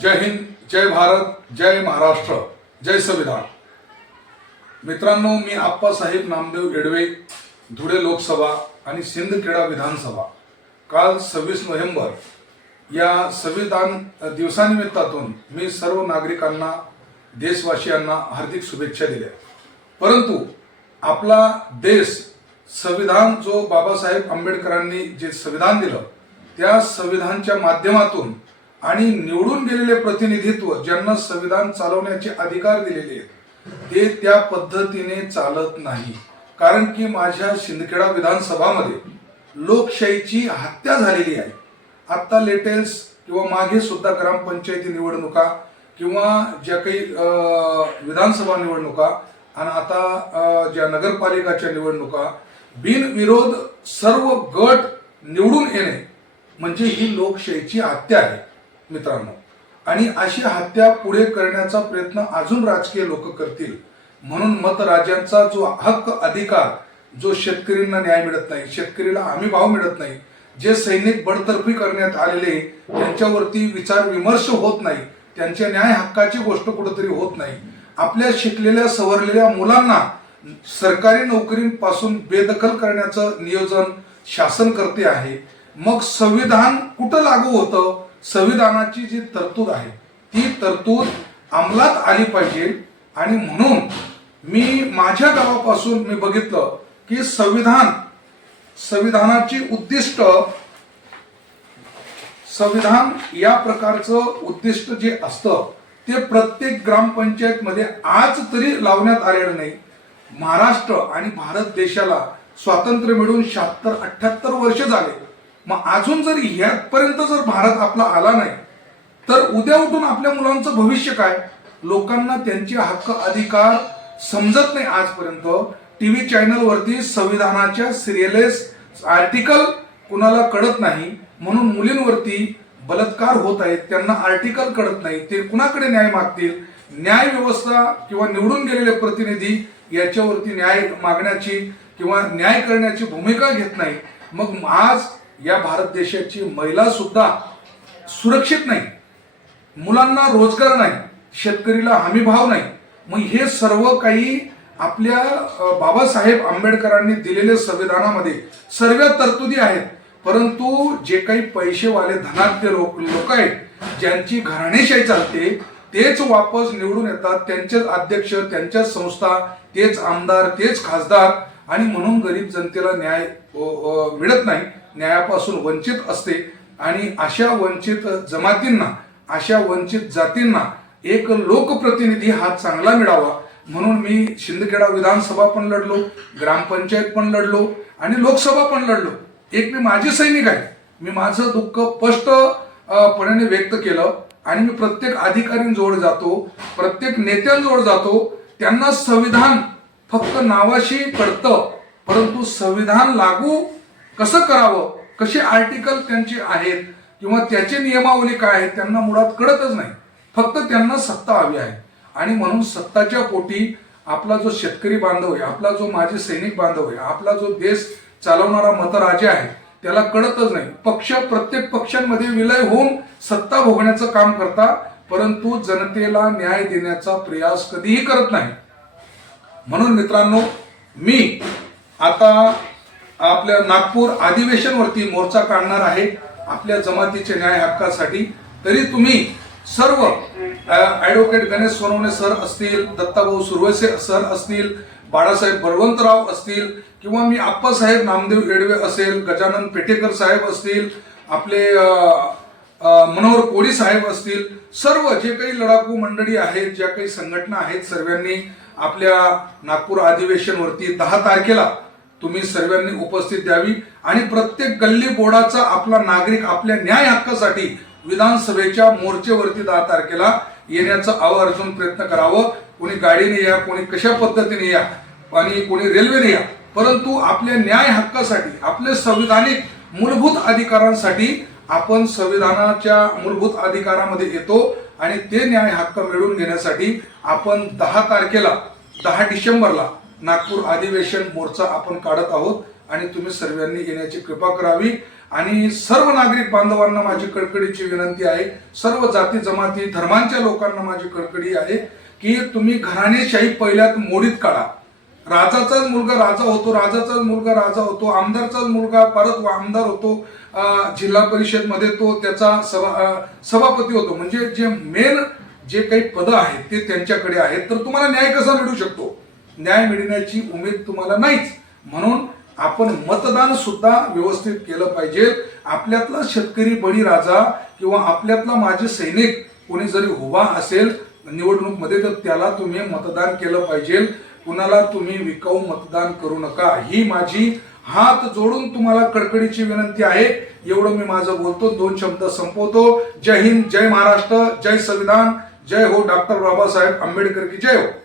जय हिंद जय भारत जय महाराष्ट्र जय संविधान. मित्रांनो मी आप्पासाहेब नामदेव येडवे धुळे लोकसभा आणि सिंदखेडा विधानसभा. काल सव्वीस नोव्हेंबर या संविधान दिवसानिमित्तातून मी सर्व नागरिकांना देशवासियांना हार्दिक शुभेच्छा दिल्या. परंतु आपला देश संविधान जो बाबासाहेब आंबेडकरांनी जे संविधान दिलं त्या संविधानच्या माध्यमातून आणि निवडून गेलेले प्रतिनिधित्व ज्यांना संविधान चालवण्याचे अधिकार दिलेले आहेत ते त्या पद्धतीने चालत नाही. कारण की माझ्या शिंदखेडा विधानसभामध्ये लोकशाहीची हत्या झालेली आहे. आत्ता लेटेस्ट किंवा मागे सुद्धा ग्रामपंचायती निवडणुका किंवा ज्या काही विधानसभा निवडणुका आणि आता ज्या नगरपालिकाच्या निवडणुका बिनविरोध सर्व गट निवडून येणे म्हणजे ही लोकशाहीची हत्या आहे. मित्रांनो. आणि अशी हत्या पुढे करण्याचा प्रयत्न अजून राजकीय लोक करतील. म्हणून मतराजांचा जो हक्क अधिकार जो शेतकऱ्यांना न्याय मिळत नाही शेतकरीला आम्ही भाव मिळत नाही जे सैनिक बडतर्फी करण्यात आलेले त्यांच्यावरती विचार विमर्श होत नाही त्यांच्या न्याय हक्काची गोष्ट कुठेतरी होत नाही. आपल्या शिकलेल्या सवरलेल्या मुलांना सरकारी नोकरीपासून बेदखल करण्याचं नियोजन शासन करते आहे. मग संविधान कुठं लागू होतं? संविधानाची जी तरतूद आहे ती तरतूद अंमलात आली पाहिजे. आणि म्हणून मी माझ्या गावापासून मी बघितलं की संविधान संविधानाची उद्दिष्ट संविधान या प्रकारचं उद्दिष्ट जे असतं ते प्रत्येक ग्रामपंचायतमध्ये आज तरी लावण्यात आलेलं नाही. महाराष्ट्र आणि भारत देशाला स्वातंत्र्य मिळून शहात्तर अठ्याहत्तर वर्ष झाले. मग अजून जर ह्यापर्यंत जर भारत आपला आला नाही तर उद्या उठून आपल्या मुलांचं भविष्य काय? लोकांना त्यांचे हक्क अधिकार समजत नाही आजपर्यंत. टीव्ही चॅनलवरती संविधानाच्या सिरियलेस आर्टिकल कुणाला कळत नाही म्हणून मुलींवरती बलात्कार होत आहेत. त्यांना आर्टिकल कळत नाही. ते कुणाकडे न्याय मागतील? न्याय व्यवस्था किंवा निवडून गेलेले प्रतिनिधी याच्यावरती न्याय मागण्याची किंवा न्याय करण्याची भूमिका घेत नाही. मग आज या भारत देशाची महिला सुद्धा सुरक्षित नाही. मुलांना रोजगार नाही. शेतकरीला हमी भाव नाही. मग हे सर्व काही आपल्या बाबासाहेब आंबेडकरांनी दिलेल्या संविधानामध्ये सर्व तरतुदी आहेत. परंतु जे काही पैसेवाले धनाढ्य लोक लोक आहेत ज्यांची घराणेशाही चालते तेच वापस निवडून येतात. त्यांचेच अध्यक्ष त्यांच्याच संस्था तेच आमदार तेच खासदार आणि म्हणून गरीब जनतेला न्याय मिळत नाही न्यायापासून वंचित असते. आणि अशा वंचित जमातींना अशा वंचित जातींना एक लोकप्रतिनिधी हा चांगला मिळावा. म्हणून मी शिंदखेडा विधानसभा पण लढलो ग्रामपंचायत पण लढलो आणि लोकसभा पण लढलो. एक मी माझे सैनिक आहे. मी माझं दुःख स्पष्टपणे व्यक्त केलं आणि मी प्रत्येक अधिकाऱ्यांजवळ जातो प्रत्येक नेत्यांजवळ जातो. त्यांना संविधान फक्त नावाशी कळतं परंतु संविधान लागू कसं करावं? कसे आर्टिकल त्यांचे आहेत? किंवा त्याचे नियमावली काय आहेत? त्यांना मुळात कळतच नाही. फक्त त्यांना सत्ता हवी आहे. आणि म्हणून सत्ताच्या पोटी आपला जो शेतकरी बांधव आहे आपला जो माजी सैनिक बांधव आहे आपला जो देश चालवणारा मतराजे आहे त्याला कळतच नाही. पक्ष प्रत्येक पक्षांमध्ये विलय होऊन सत्ता भोगण्याचं काम करता परंतु जनतेला न्याय देण्याचा प्रयास कधीही करत नाही. म्हणून मित्रांनो मी आता आपल्या नागपूर अधिवेशनवरती मोर्चा काढणार आहे आपल्या जमातीच्या न्याय हक्कासाठी. तरी तुम्ही सर्व ऍडव्होकेट गणेश सोनवणे सर असतील दत्ताभाऊ सुरवसे सर असतील बाळासाहेब बळवंतराव असतील किंवा मी आप्पासाहेब नामदेव येडवे असेल गजानन पेटेकर साहेब असतील आपले मनोहर कोळी साहेब असतील सर्व जे काही लडाखू मंडळी आहेत ज्या काही संघटना आहेत सर्वांनी आपल्या नागपूर अधिवेशनवरती दहा तारखेला तुम्ही सर्वांनी उपस्थित द्यावी आणि प्रत्येक गल्ली बोर्डाचा आपला नागरिक आपल्या न्याय हक्कासाठी विधानसभेच्या मोर्चेवरती दहा तारखेला येण्याचं आवर्जून प्रयत्न करावं. कोणी गाडीने या कोणी कशा पद्धतीने या आणि कोणी रेल्वेने या परंतु आपल्या न्याय हक्कासाठी आपले संविधानिक मूलभूत अधिकारांसाठी आपण संविधानाच्या मूलभूत अधिकारामध्ये येतो आणि ते न्याय हक्क मिळवून घेण्यासाठी आपण दहा तारखेला दहा डिसेंबरला नागपूर अधिवेशन मोर्चा आपण काढत आहोत आणि तुम्ही सर्वांनी येण्याची कृपा करावी. आणि सर्व नागरिक बांधवांना माझी कडकडीची विनंती आहे. सर्व जाती जमाती धर्मांच्या लोकांना माझी कडकडी आहे की तुम्ही घराणेशाही पहिल्यात मोडीत काढा. राजाचाच मुलगा राजा होतो राजाचाच मुलगा राजा होतो आमदारचाच मुलगा परत आमदार होतो जिल्हा परिषदमध्ये तो त्याचा सभा सभापती होतो. म्हणजे जे मेन जे काही पद आहेत ते त्यांच्याकडे आहेत. तर तुम्हाला न्याय कसा मिळू शकतो? न्याय मिळण्याची उमेद तुम्हाला नाहीच. म्हणून आपण मतदान सुद्धा व्यवस्थित केलं पाहिजे. आपल्यातला शेतकरी बळीराजा किंवा आपल्यातला माझे सैनिक कोणी जरी उभा असेल निवडणूकमध्ये तर त्याला तुम्ही मतदान केलं पाहिजे. कुणाला तुम्ही विकाऊ मतदान करू नका. ही माझी हात जोडून तुम्हाला कडकडीची विनंती आहे. एवढं मी माझं बोलतो. दोन शब्द संपवतो. जय हिंद जय महाराष्ट्र जय संविधान. जय हो डॉक्टर बाबासाहेब आंबेडकर की जय हो.